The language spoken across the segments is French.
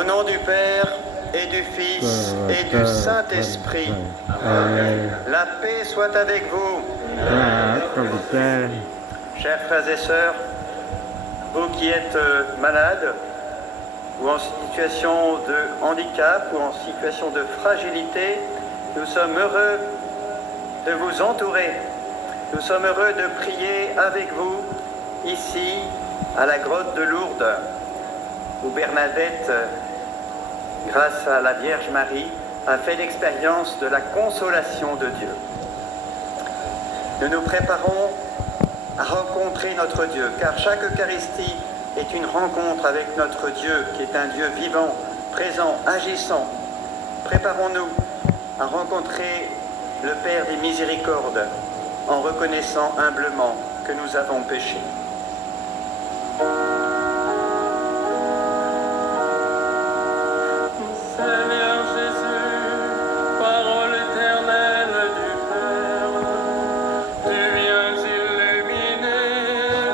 Au nom du Père et du Fils et du Saint-Esprit, la paix soit avec vous. Chers frères et sœurs, vous qui êtes malades ou en situation de handicap ou en situation de fragilité, nous sommes heureux de vous entourer. Nous sommes heureux de prier avec vous ici à la grotte de Lourdes, où Bernadette, grâce à la Vierge Marie, a fait l'expérience de la consolation de Dieu. Nous nous préparons à rencontrer notre Dieu, car chaque Eucharistie est une rencontre avec notre Dieu, qui est un Dieu vivant, présent, agissant. Préparons-nous à rencontrer le Père des miséricordes, en reconnaissant humblement que nous avons péché. Seigneur Jésus, parole éternelle du Père, tu viens illuminer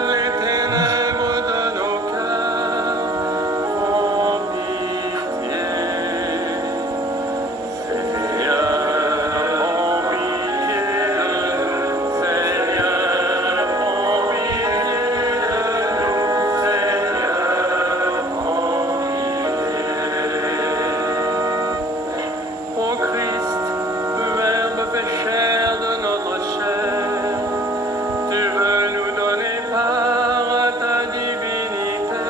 les ténèbres de nos cœurs. Prends pitié, Seigneur, prends pitié de nous, Seigneur, prends pitié de nous, Seigneur, prends pitié. Ô Christ, Verbe fait chair de notre chair, tu veux nous donner part à ta divinité.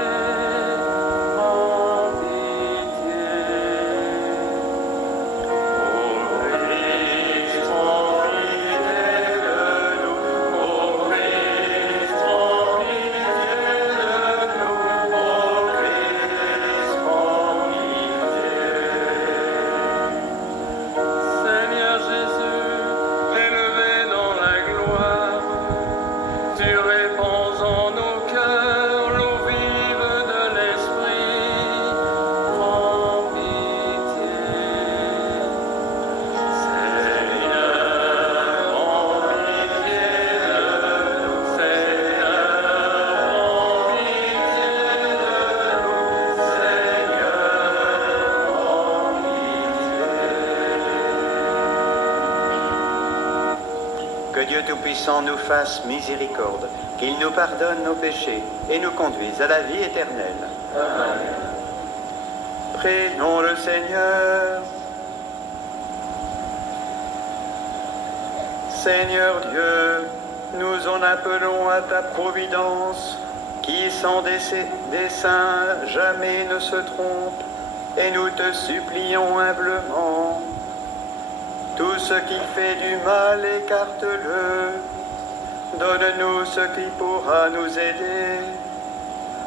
Prends pitié. Ô Christ, prends pitié de nous. Ô Christ, prends pitié de nous. Ô Christ, prends pitié. Seigneur Jésus, élevé dans la gloire, tu répands en nos cœurs l'eau vive de l'Esprit. Prends pitié. Seigneur, prends pitié de nous. Seigneur, prends pitié de nous. Seigneur, prends pitié. Que Dieu Tout-Puissant nous fasse miséricorde, qu'il nous pardonne nos péchés et nous conduise à la vie éternelle. Prions le Seigneur. Seigneur Dieu, nous en appelons à ta providence, qui sans dessein jamais ne se trompe, et nous te supplions humblement. Tout ce qui fait du mal, écarte-le. Donne-nous ce qui pourra nous aider.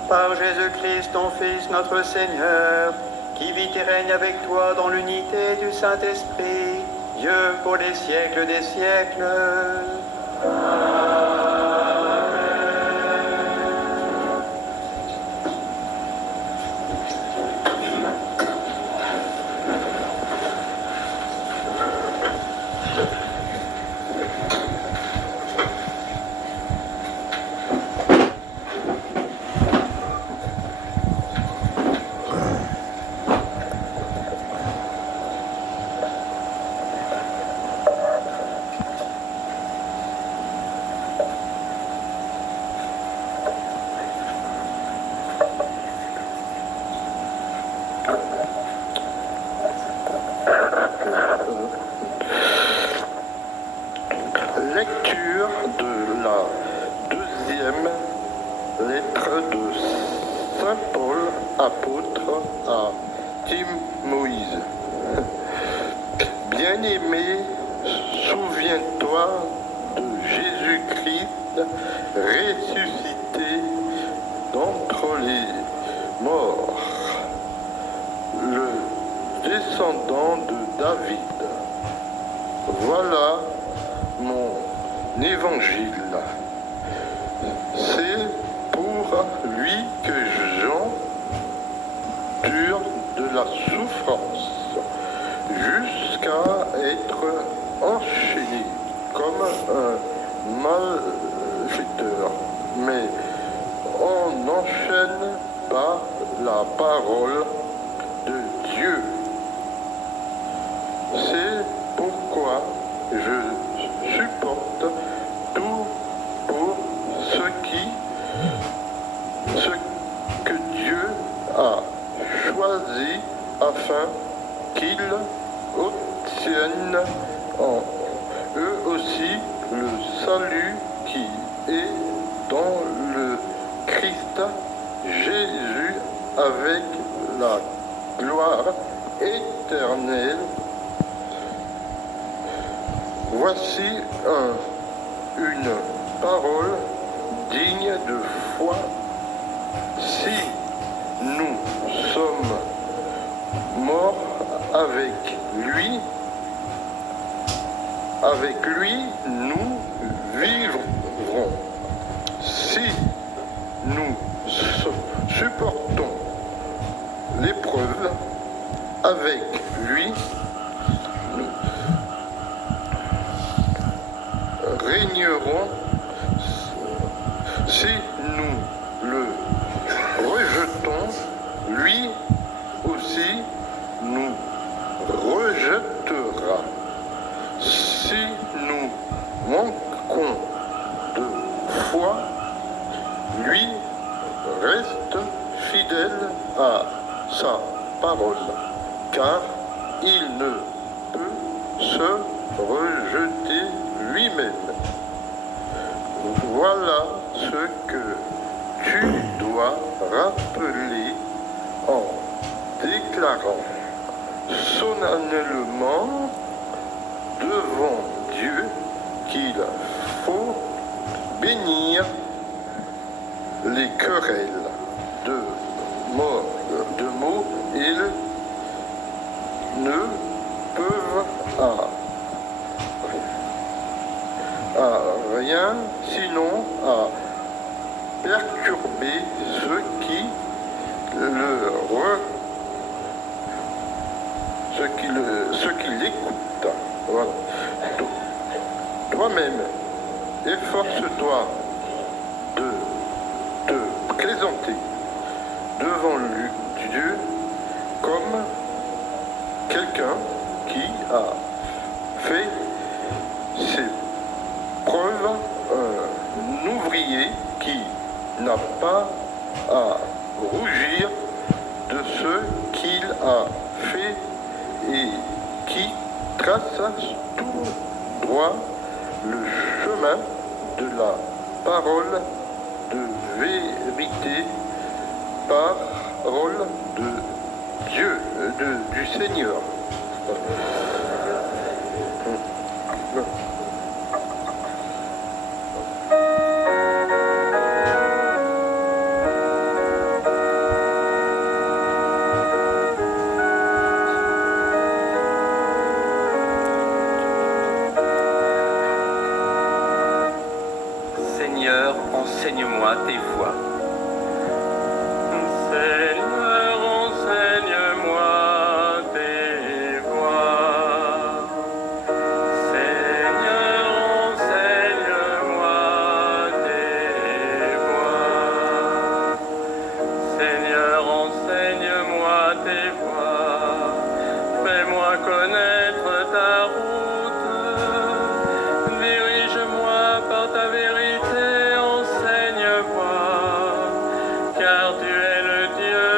Par Jésus-Christ, ton Fils, notre Seigneur, qui vit et règne avec toi dans l'unité du Saint-Esprit, Dieu pour les siècles des siècles. Lecture de la deuxième lettre de Saint Paul, apôtre à Timoïse. Bien-aimé, souviens-toi de Jésus-Christ ressuscité d'entre les morts, le descendant de David. Voilà mon évangile. C'est pour lui que j'endure de la souffrance jusqu'à être enchaîné comme un malfaiteur. Mais on n'enchaîne pas la parole salut qui est dans le Christ Jésus avec la gloire éternelle. Voici une parole digne de foi. Si nous sommes morts avec lui nous vivrons. Si nous supportons l'épreuve avec lui, nous régnerons. Si nous le rejetons, lui aussi nous rejettera. Si nous manquons de foi, lui reste fidèle à sa parole, car il ne peut se rejeter lui-même. Voilà ce que tu dois rappeler en déclarant solennellement devant Dieu qu'il faut bénir les querelles de mots. Ils ne peuvent à rien sinon à perturber ceux qui l'écoutent. Voilà. Toi-même, efforce-toi de te présenter devant Dieu comme quelqu'un qui a fait ses preuves, un ouvrier qui n'a pas à rougir de ce qu'il a fait et qui trace tout droit le chemin de la parole de vérité, parole de Dieu, du Seigneur. Seigneur, enseigne-moi tes voies. Seigneur, enseigne-moi tes voies. Seigneur, enseigne-moi tes voies. Seigneur, enseigne-moi tes voies. Fais-moi connaître ta route. Dirige-moi par ta vérité, enseigne-moi, car tu es le Dieu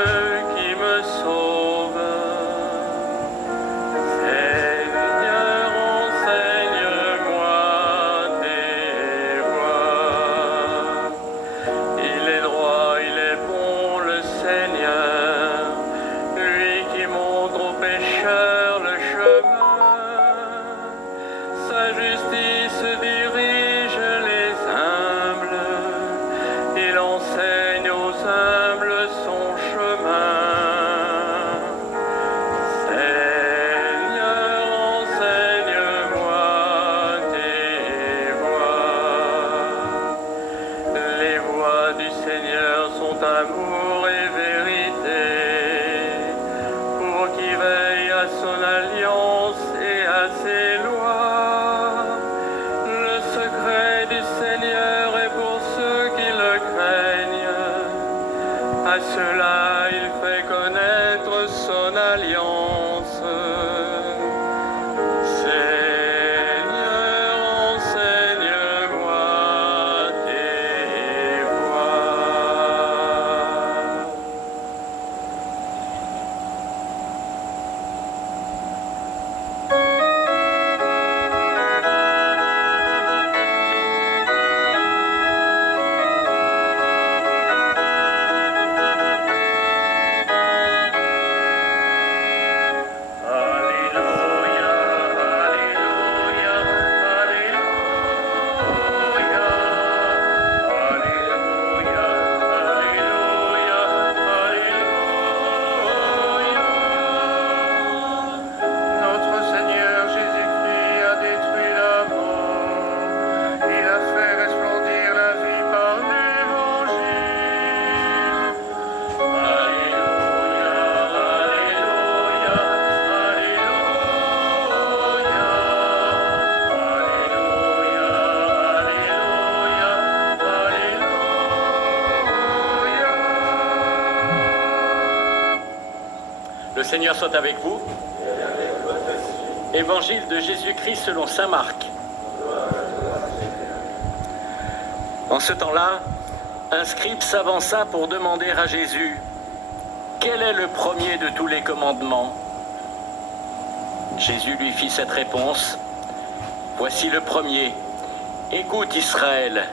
Le Seigneur soit avec vous. Évangile de Jésus-Christ selon saint Marc. En ce temps-là, un scribe s'avança pour demander à Jésus « Quel est le premier de tous les commandements ?» Jésus lui fit cette réponse « Voici le premier. Écoute Israël,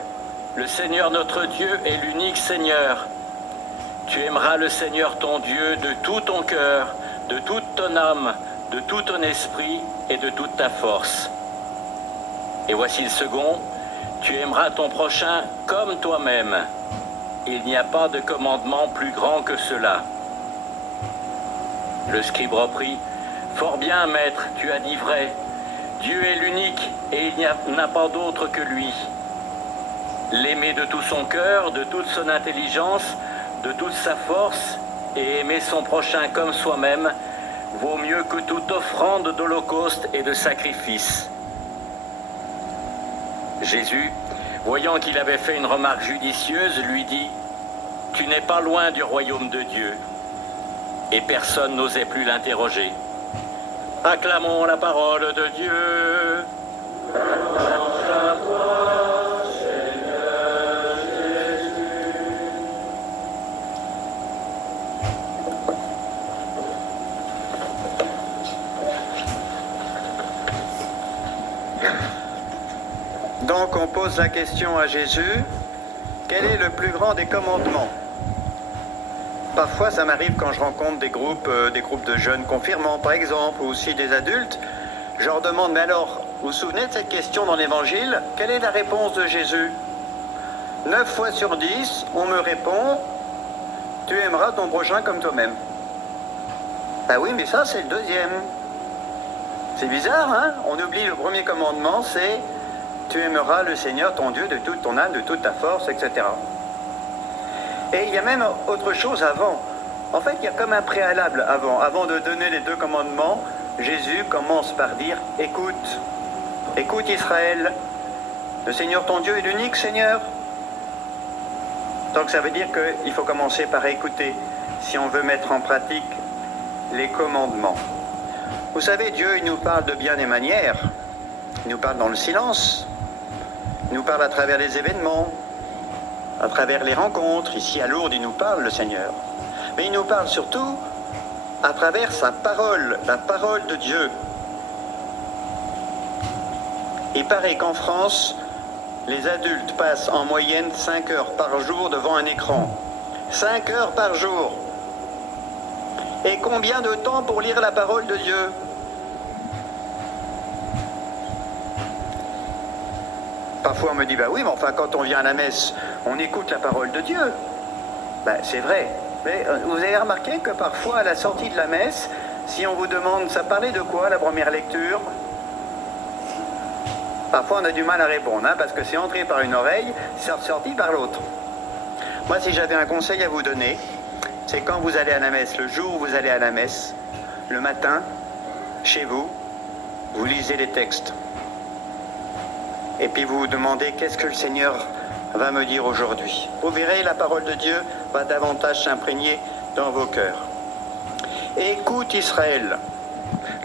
le Seigneur notre Dieu est l'unique Seigneur. Tu aimeras le Seigneur ton Dieu de tout ton cœur, de toute ton âme, de tout ton esprit et de toute ta force. Et voici le second, tu aimeras ton prochain comme toi-même. Il n'y a pas de commandement plus grand que cela. » Le scribe reprit, « Fort bien, maître, tu as dit vrai. Dieu est l'unique et il n'y en a pas d'autre que lui. L'aimer de tout son cœur, de toute son intelligence, de toute sa force, et aimer son prochain comme soi-même, vaut mieux que toute offrande d'holocauste et de sacrifice. » Jésus, voyant qu'il avait fait une remarque judicieuse, lui dit « Tu n'es pas loin du royaume de Dieu. » Et personne n'osait plus l'interroger. Acclamons la parole de Dieu. Louange à toi, Seigneur Jésus. Donc on pose la question à Jésus, quel est le plus grand des commandements? Parfois, ça m'arrive quand je rencontre des groupes de jeunes confirmants, par exemple, ou aussi des adultes, je leur demande, mais alors, vous vous souvenez de cette question dans l'Évangile? Quelle est la réponse de Jésus? 9 fois sur 10, on me répond, tu aimeras ton prochain comme toi-même. Ah oui, mais ça, c'est le deuxième. C'est bizarre, hein? On oublie le premier commandement, c'est, tu aimeras le Seigneur, ton Dieu, de toute ton âme, de toute ta force, etc. Et il y a même autre chose avant. En fait, il y a comme un préalable avant. Avant de donner les 2 commandements, Jésus commence par dire « Écoute, écoute Israël, le Seigneur ton Dieu est l'unique Seigneur. » Donc ça veut dire qu'il faut commencer par écouter si on veut mettre en pratique les commandements. Vous savez, Dieu, il nous parle de bien des manières. Il nous parle dans le silence. Il nous parle à travers les événements, à travers les rencontres. Ici à Lourdes, il nous parle, le Seigneur. Mais il nous parle surtout à travers sa parole, la parole de Dieu. Il paraît qu'en France, les adultes passent en moyenne 5 heures par jour devant un écran. 5 heures par jour. Et combien de temps pour lire la parole de Dieu? Parfois on me dit, bah oui, mais enfin quand on vient à la messe, on écoute la parole de Dieu. Ben, c'est vrai. Mais vous avez remarqué que parfois à la sortie de la messe, si on vous demande, ça parlait de quoi la première lecture? Parfois on a du mal à répondre, hein, parce que c'est entré par une oreille, c'est ressorti par l'autre. Moi, si j'avais un conseil à vous donner, c'est quand vous allez à la messe, le jour où vous allez à la messe, le matin, chez vous, vous lisez les textes. Et puis vous vous demandez, qu'est-ce que le Seigneur va me dire aujourd'hui? Vous verrez, la parole de Dieu va davantage s'imprégner dans vos cœurs. Écoute Israël,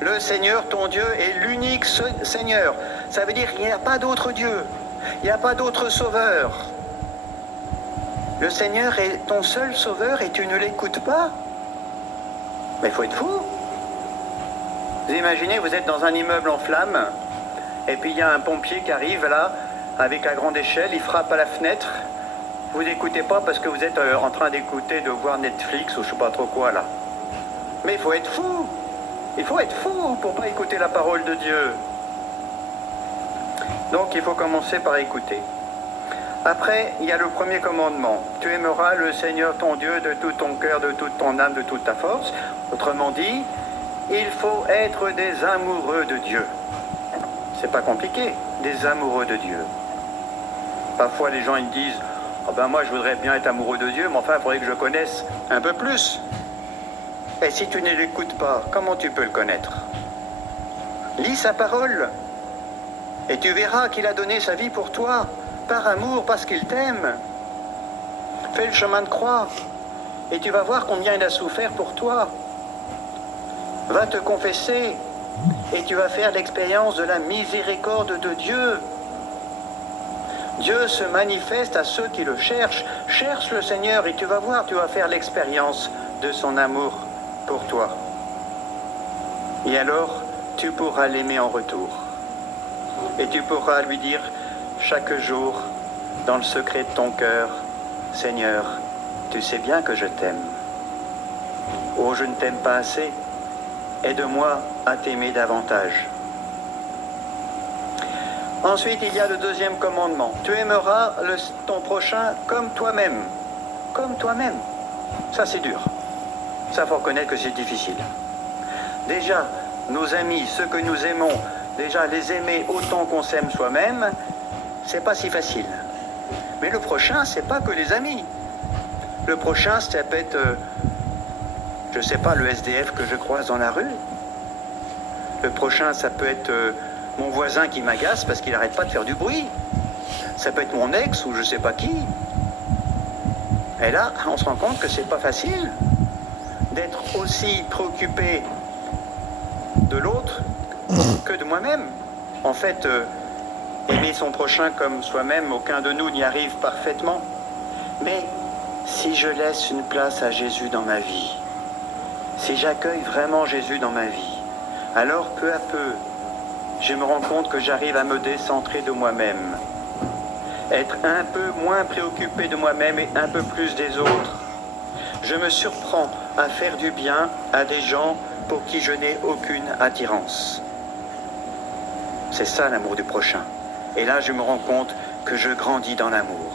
le Seigneur ton Dieu est l'unique Seigneur. Ça veut dire qu'il n'y a pas d'autre Dieu, il n'y a pas d'autre sauveur. Le Seigneur est ton seul sauveur et tu ne l'écoutes pas? Mais il faut être fou. Vous imaginez, vous êtes dans un immeuble en flammes, et puis il y a un pompier qui arrive là, avec la grande échelle, il frappe à la fenêtre. Vous n'écoutez pas parce que vous êtes en train d'écouter, de voir Netflix ou je ne sais pas trop quoi là. Mais il faut être fou. Il faut être fou pour ne pas écouter la parole de Dieu. Donc il faut commencer par écouter. Après, il y a le premier commandement. Tu aimeras le Seigneur ton Dieu de tout ton cœur, de toute ton âme, de toute ta force. Autrement dit, il faut être des amoureux de Dieu. C'est pas compliqué, des amoureux de Dieu. Parfois les gens ils disent oh ben moi je voudrais bien être amoureux de Dieu, mais enfin il faudrait que je connaisse un peu plus. Et si tu ne l'écoutes pas, comment tu peux le connaître? Lis sa parole et tu verras qu'il a donné sa vie pour toi, par amour, parce qu'il t'aime. Fais le chemin de croix et tu vas voir combien il a souffert pour toi. Va te confesser et tu vas faire l'expérience de la miséricorde de Dieu. Dieu se manifeste à ceux qui le cherchent. Cherche le Seigneur et tu vas voir, tu vas faire l'expérience de son amour pour toi. Et alors, tu pourras l'aimer en retour. Et tu pourras lui dire chaque jour, dans le secret de ton cœur, Seigneur, tu sais bien que je t'aime. Oh, je ne t'aime pas assez. Aide-moi à t'aimer davantage. Ensuite, il y a le deuxième commandement. Tu aimeras ton prochain comme toi-même. Comme toi-même. Ça, c'est dur. Ça, il faut reconnaître que c'est difficile. Déjà, nos amis, ceux que nous aimons, déjà les aimer autant qu'on s'aime soi-même, c'est pas si facile. Mais le prochain, c'est pas que les amis. Le prochain, ça peut être, je sais pas, le SDF que je croise dans la rue. Le prochain, ça peut être mon voisin qui m'agace parce qu'il n'arrête pas de faire du bruit. Ça peut être mon ex ou je sais pas qui. Et là, on se rend compte que c'est pas facile d'être aussi préoccupé de l'autre que de moi-même. En fait, aimer son prochain comme soi-même, aucun de nous n'y arrive parfaitement. Mais si je laisse une place à Jésus dans ma vie, si j'accueille vraiment Jésus dans ma vie, alors peu à peu, je me rends compte que j'arrive à me décentrer de moi-même, être un peu moins préoccupé de moi-même et un peu plus des autres. Je me surprends à faire du bien à des gens pour qui je n'ai aucune attirance. C'est ça l'amour du prochain. Et là, je me rends compte que je grandis dans l'amour.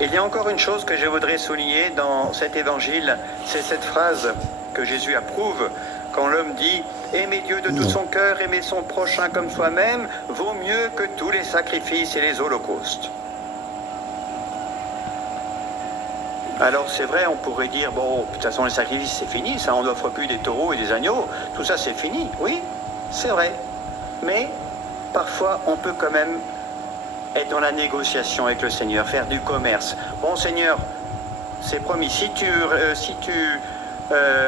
Il y a encore une chose que je voudrais souligner dans cet évangile, c'est cette phrase que Jésus approuve quand l'homme dit « Aimer Dieu de tout son cœur, aimer son prochain comme soi-même, vaut mieux que tous les sacrifices et les holocaustes. » Alors c'est vrai, on pourrait dire « Bon, de toute façon les sacrifices c'est fini, ça on n'offre plus des taureaux et des agneaux, tout ça c'est fini. » Oui, c'est vrai, mais parfois on peut quand même être dans la négociation avec le Seigneur, faire du commerce. Bon Seigneur, c'est promis, si tu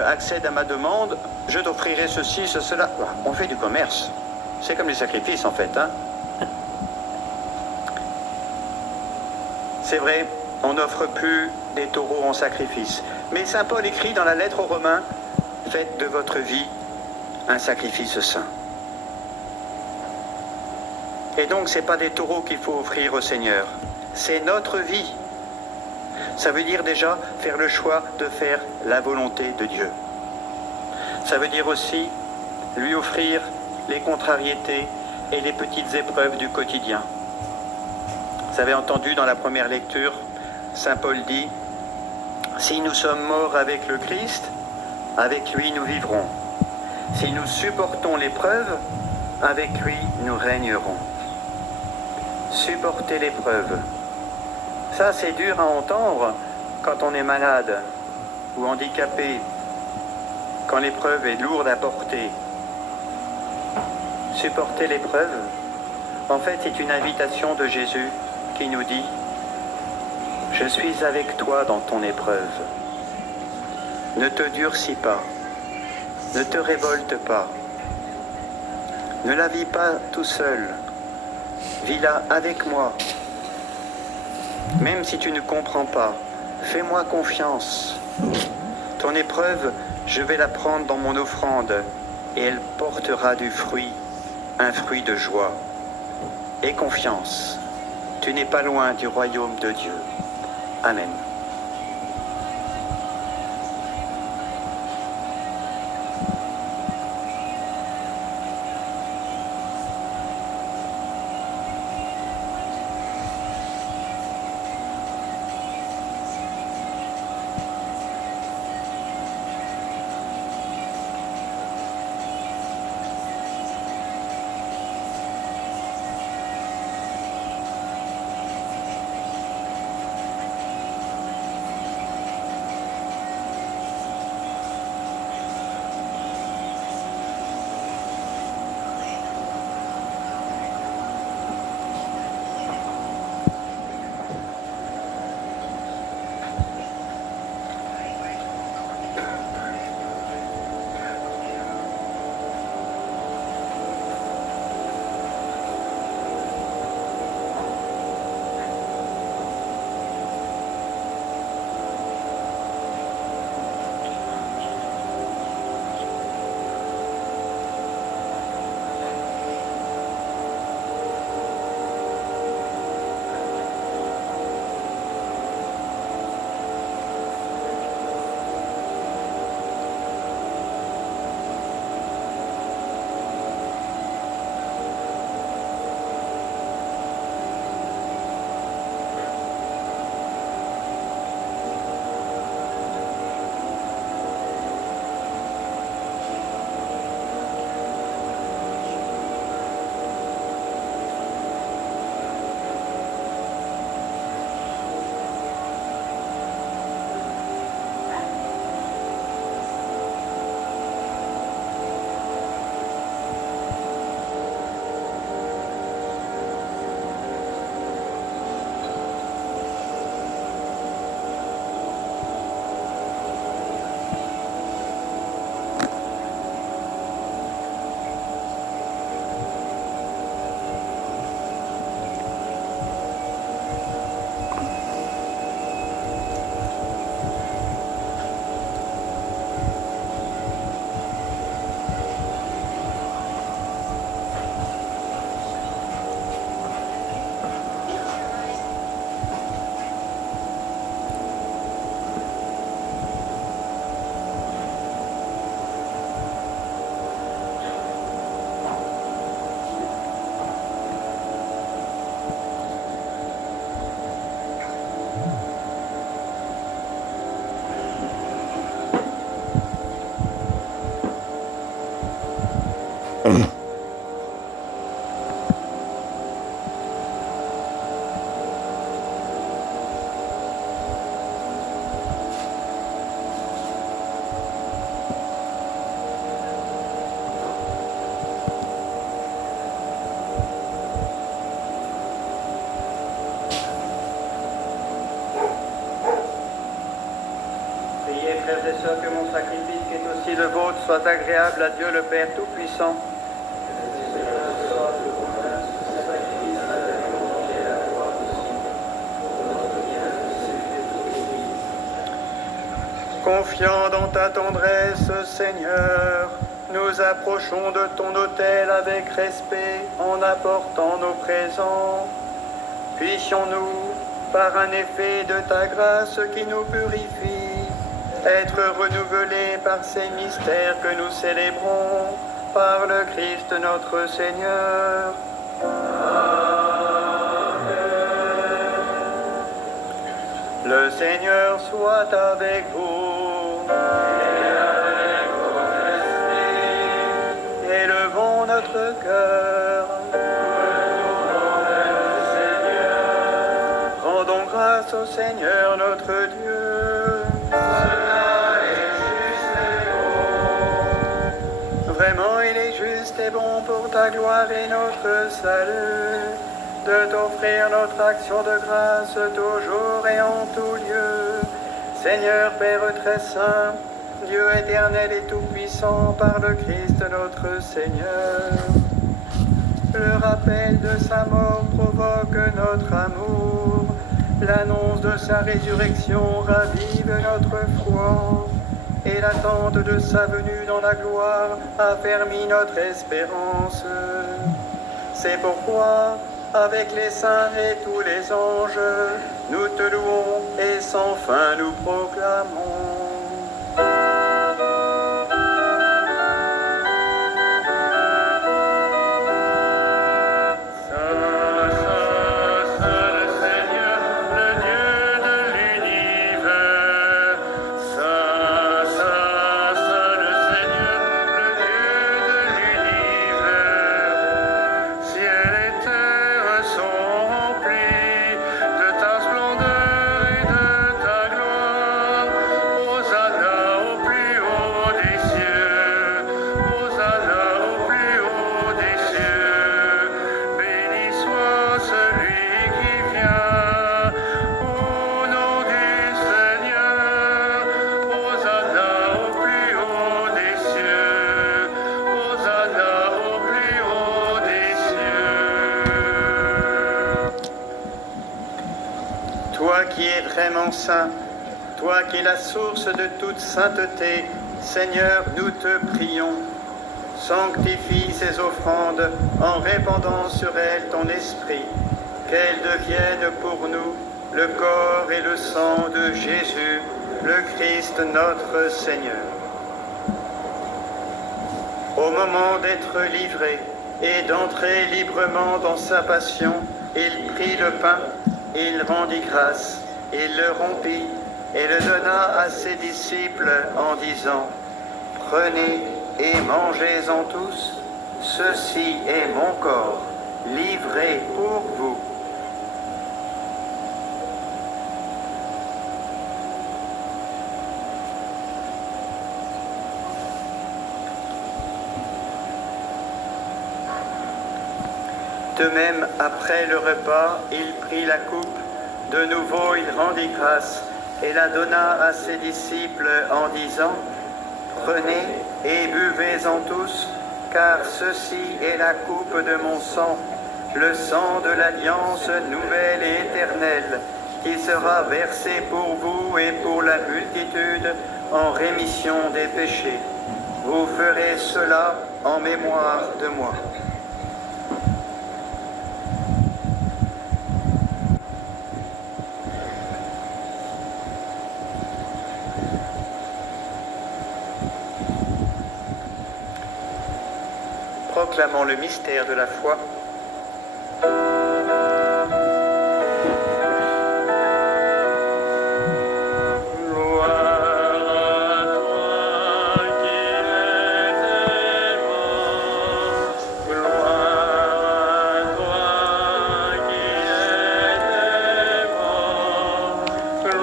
accèdes à ma demande, je t'offrirai ceci, cela. On fait du commerce. C'est comme les sacrifices en fait. Hein. C'est vrai, on n'offre plus des taureaux en sacrifice. Mais Saint Paul écrit dans la lettre aux Romains, faites de votre vie un sacrifice saint. Et donc, ce n'est pas des taureaux qu'il faut offrir au Seigneur, c'est notre vie. Ça veut dire déjà faire le choix de faire la volonté de Dieu. Ça veut dire aussi lui offrir les contrariétés et les petites épreuves du quotidien. Vous avez entendu dans la première lecture, Saint Paul dit « Si nous sommes morts avec le Christ, avec lui nous vivrons. Si nous supportons l'épreuve, avec lui nous régnerons. » Supporter l'épreuve. Ça, c'est dur à entendre quand on est malade ou handicapé, quand l'épreuve est lourde à porter. Supporter l'épreuve, en fait, c'est une invitation de Jésus qui nous dit « Je suis avec toi dans ton épreuve. Ne te durcis pas, ne te révolte pas, ne la vis pas tout seul. Vis-la avec moi. Même si tu ne comprends pas, fais-moi confiance. Ton épreuve, je vais la prendre dans mon offrande et elle portera du fruit, un fruit de joie. Et confiance, tu n'es pas loin du royaume de Dieu. Amen. sacrifice qui est aussi le vôtre soit agréable à Dieu le Père Tout-Puissant. Confiant dans ta tendresse, Seigneur, nous approchons de ton autel avec respect en apportant nos présents. Puissions-nous, par un effet de ta grâce qui nous purifie, être renouvelés par ces mystères que nous célébrons, par le Christ notre Seigneur. Le Seigneur soit avec vous. Et avec votre esprit. Élevons notre cœur. Rendons grâce au Seigneur notre Dieu. Cela est juste et bon. Vraiment, il est juste et bon pour ta gloire et notre salut, de t'offrir notre action de grâce toujours et en tout lieu. Seigneur Père très saint, Dieu éternel et tout-puissant, par le Christ notre Seigneur. Le rappel de sa mort provoque notre amour. L'annonce de sa résurrection ravive notre foi. Et l'attente de sa venue dans la gloire affermit notre espérance. C'est pourquoi, avec les saints et tous les anges, nous te louons et sans fin nous proclamons. Toi qui es vraiment saint, toi qui es la source de toute sainteté, Seigneur, nous te prions. Sanctifie ces offrandes en répandant sur elles ton esprit, qu'elles deviennent pour nous le corps et le sang de Jésus, le Christ notre Seigneur. Au moment d'être livré et d'entrer librement dans sa passion, il prit le pain, il rendit grâce, il le rompit et le donna à ses disciples en disant : « Prenez et mangez-en tous, ceci est mon corps, livré pour vous. » De même, après le repas, il prit la coupe. De nouveau, il rendit grâce et la donna à ses disciples en disant : « Prenez et buvez-en tous, car ceci est la coupe de mon sang, le sang de l'alliance nouvelle et éternelle, qui sera versé pour vous et pour la multitude en rémission des péchés. Vous ferez cela en mémoire de moi. » Proclamons le mystère de la foi.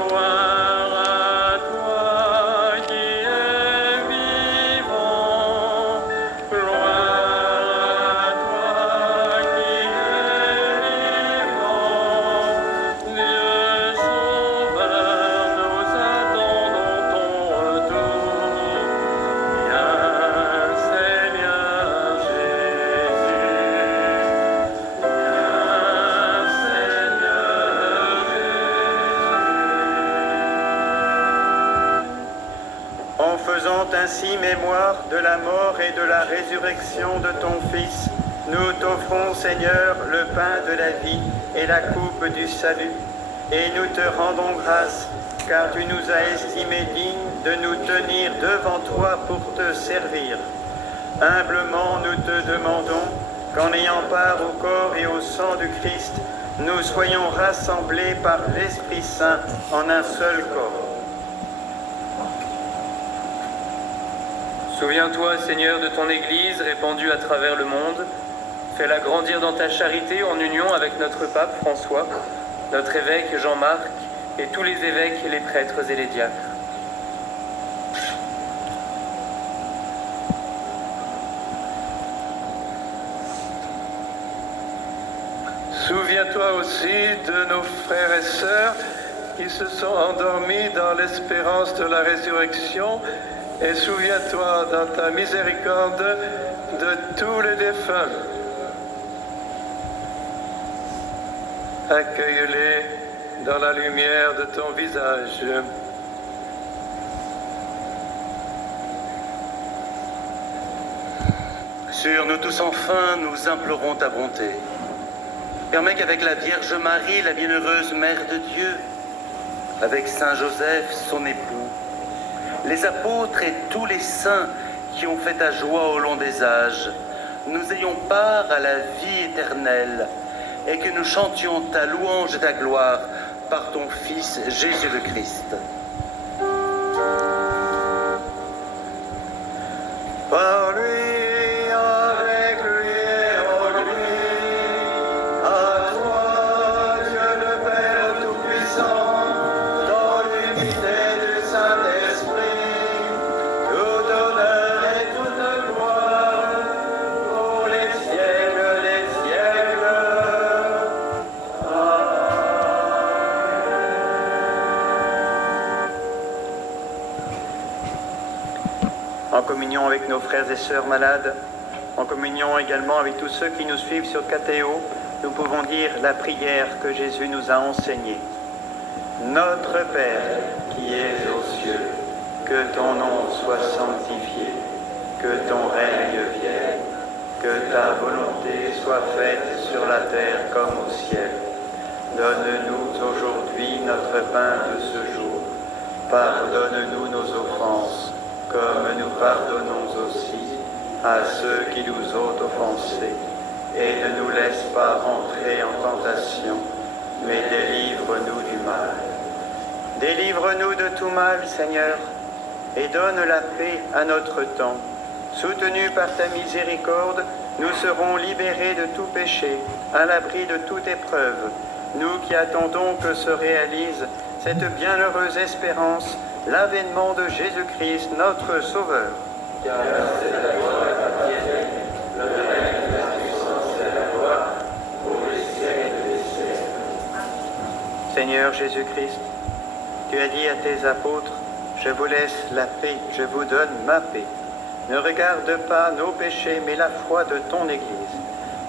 Gloire ainsi mémoire de la mort et de la résurrection de ton Fils, nous t'offrons, Seigneur, le pain de la vie et la coupe du salut, et nous te rendons grâce, car tu nous as estimés dignes de nous tenir devant toi pour te servir. Humblement, nous te demandons qu'en ayant part au corps et au sang du Christ, nous soyons rassemblés par l'Esprit Saint en un seul corps. Souviens-toi, Seigneur, de ton Église répandue à travers le monde. Fais-la grandir dans ta charité en union avec notre pape François, notre évêque Jean-Marc et tous les évêques, les prêtres et les diacres. Souviens-toi aussi de nos frères et sœurs qui se sont endormis dans l'espérance de la résurrection, et souviens-toi dans ta miséricorde de tous les défunts. Accueille-les dans la lumière de ton visage. Sur nous tous enfin, nous implorons ta bonté. Permets qu'avec la Vierge Marie, la bienheureuse Mère de Dieu, avec Saint Joseph, son époux, les apôtres et tous les saints qui ont fait ta joie au long des âges, nous ayons part à la vie éternelle et que nous chantions ta louange et ta gloire par ton Fils Jésus le Christ. Par lui, avec lui et en lui, à toi, Dieu le Père Tout-Puissant, dans l'unité du Saint-Esprit, tout honneur et toute gloire, pour les siècles des siècles. En communion avec nos frères et sœurs malades, en communion également avec tous ceux qui nous suivent sur KTO, nous pouvons dire la prière que Jésus nous a enseignée. Notre Père qui es aux cieux, que ton nom soit sanctifié, que ton règne vienne, que ta volonté soit faite sur la terre comme au ciel. Donne-nous aujourd'hui notre pain de ce jour. Pardonne-nous nos offenses, comme nous pardonnons aussi à ceux qui nous ont offensés. Et ne nous laisse pas entrer en tentation, mais délivre-nous du mal. Délivre-nous de tout mal, Seigneur, et donne la paix à notre temps. Soutenus par ta miséricorde, nous serons libérés de tout péché, à l'abri de toute épreuve, nous qui attendons que se réalise cette bienheureuse espérance, l'avènement de Jésus-Christ, notre Sauveur. Car c'est la gloire et la piété, le règne, la puissance et la gloire, pour les siècles des siècles. Seigneur Jésus-Christ, tu as dit à tes apôtres, je vous laisse la paix, je vous donne ma paix. Ne regarde pas nos péchés, mais la foi de ton Église.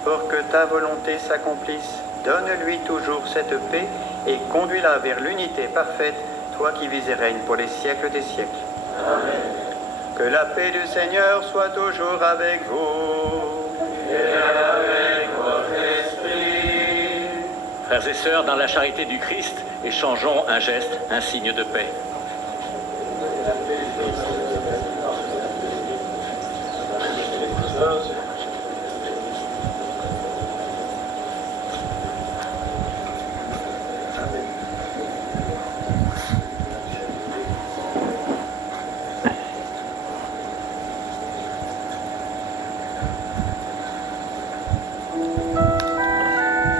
Pour que ta volonté s'accomplisse, donne-lui toujours cette paix et conduis-la vers l'unité parfaite, toi qui vis et règnes pour les siècles des siècles. Amen. Que la paix du Seigneur soit toujours avec vous et avec votre esprit. Frères et sœurs, dans la charité du Christ, échangeons un geste, un signe de paix. Que le corps et le sang de notre Seigneur Jésus-Christ régnent avec vous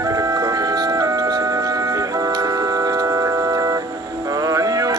pour le temps de la vie éternelle. Agneau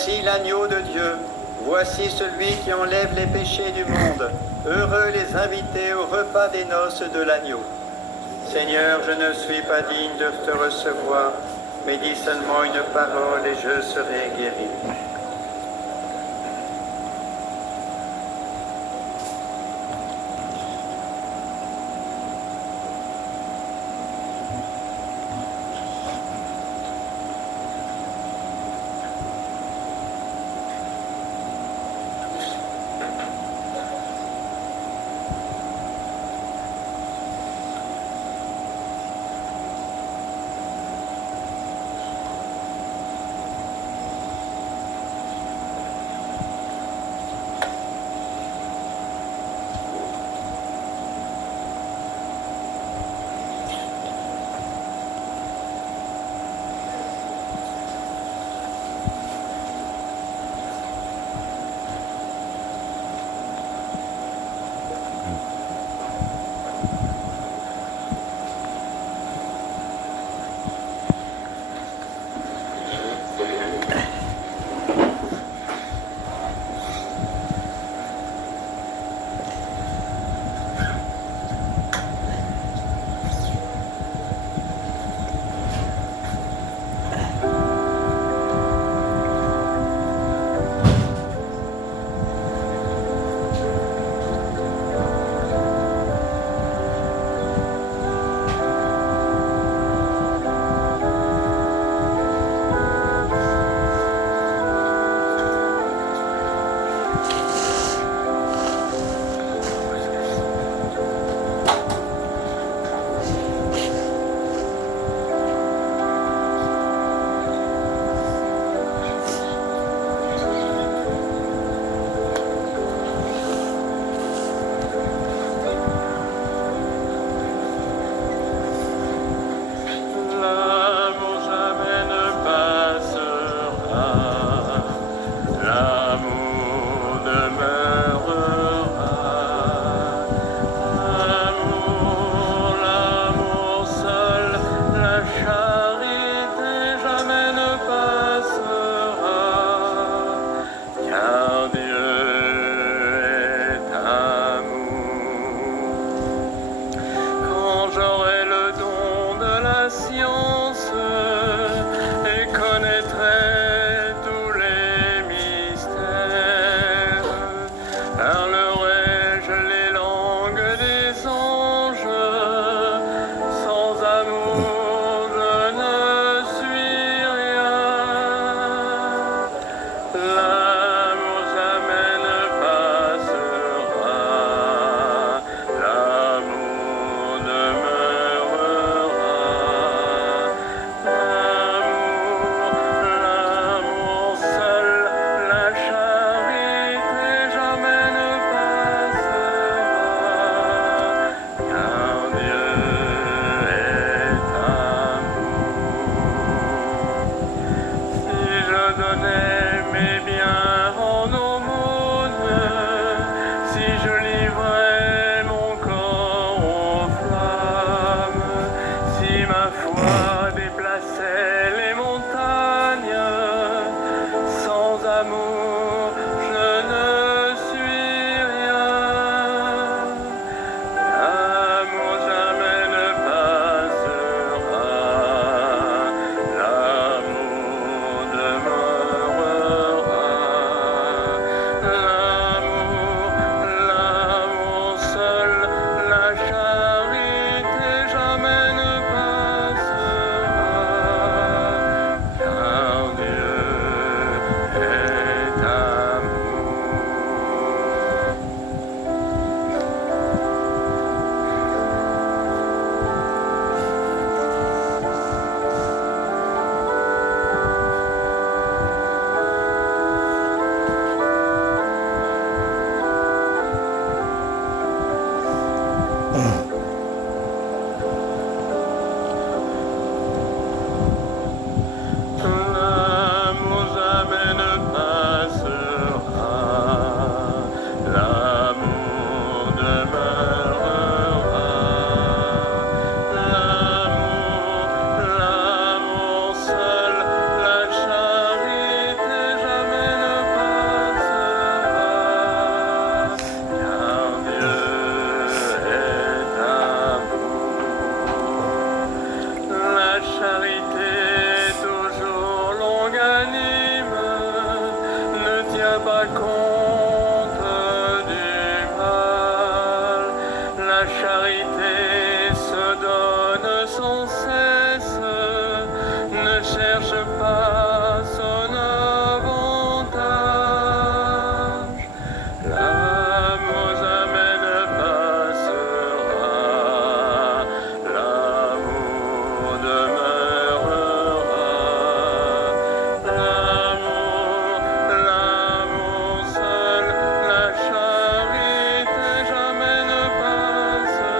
Voici l'agneau de Dieu, voici celui qui enlève les péchés du monde. Heureux les invités au repas des noces de l'agneau. Seigneur, je ne suis pas digne de te recevoir, mais dis seulement une parole et je serai guéri. L'amour seul, la charité jamais charité se donne sans cesse, ne cherche pas son avantage. L'amour jamais ne passera, l'amour demeurera. L'amour seul, la charité jamais ne passera.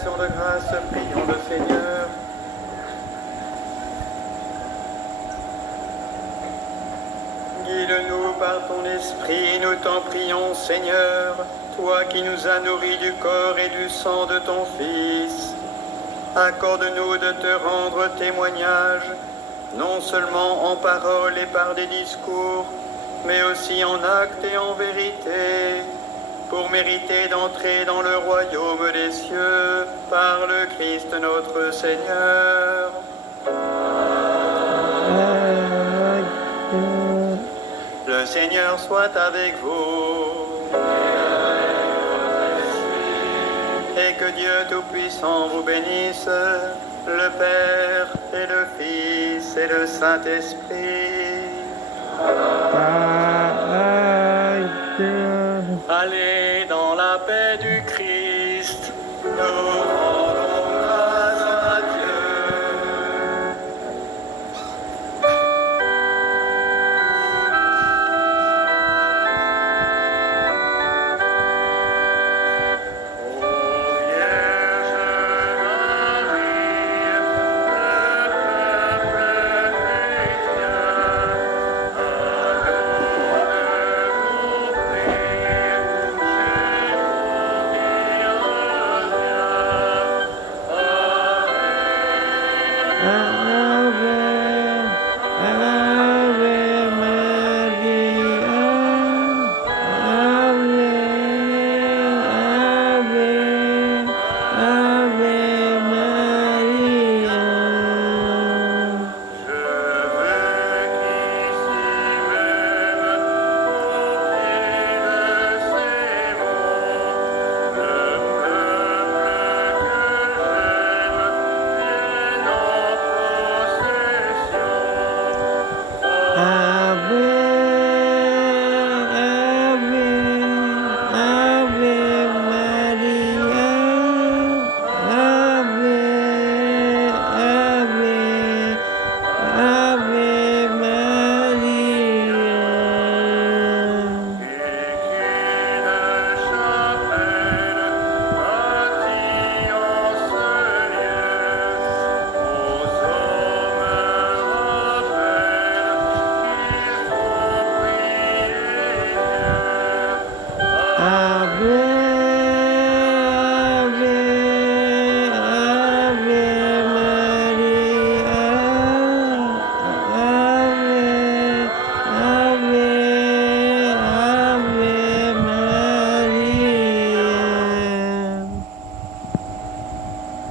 action de grâce, prions le Seigneur. Guide-nous par ton esprit, nous t'en prions, Seigneur, toi qui nous as nourris du corps et du sang de ton Fils. Accorde-nous de te rendre témoignage, non seulement en parole et par des discours, mais aussi en actes et en vérité, pour mériter d'entrer dans le royaume des cieux par le Christ notre Seigneur. Le Seigneur soit avec vous. Et que Dieu Tout-Puissant vous bénisse, le Père et le Fils et le Saint-Esprit. Allez dans la paix du Christ. Nous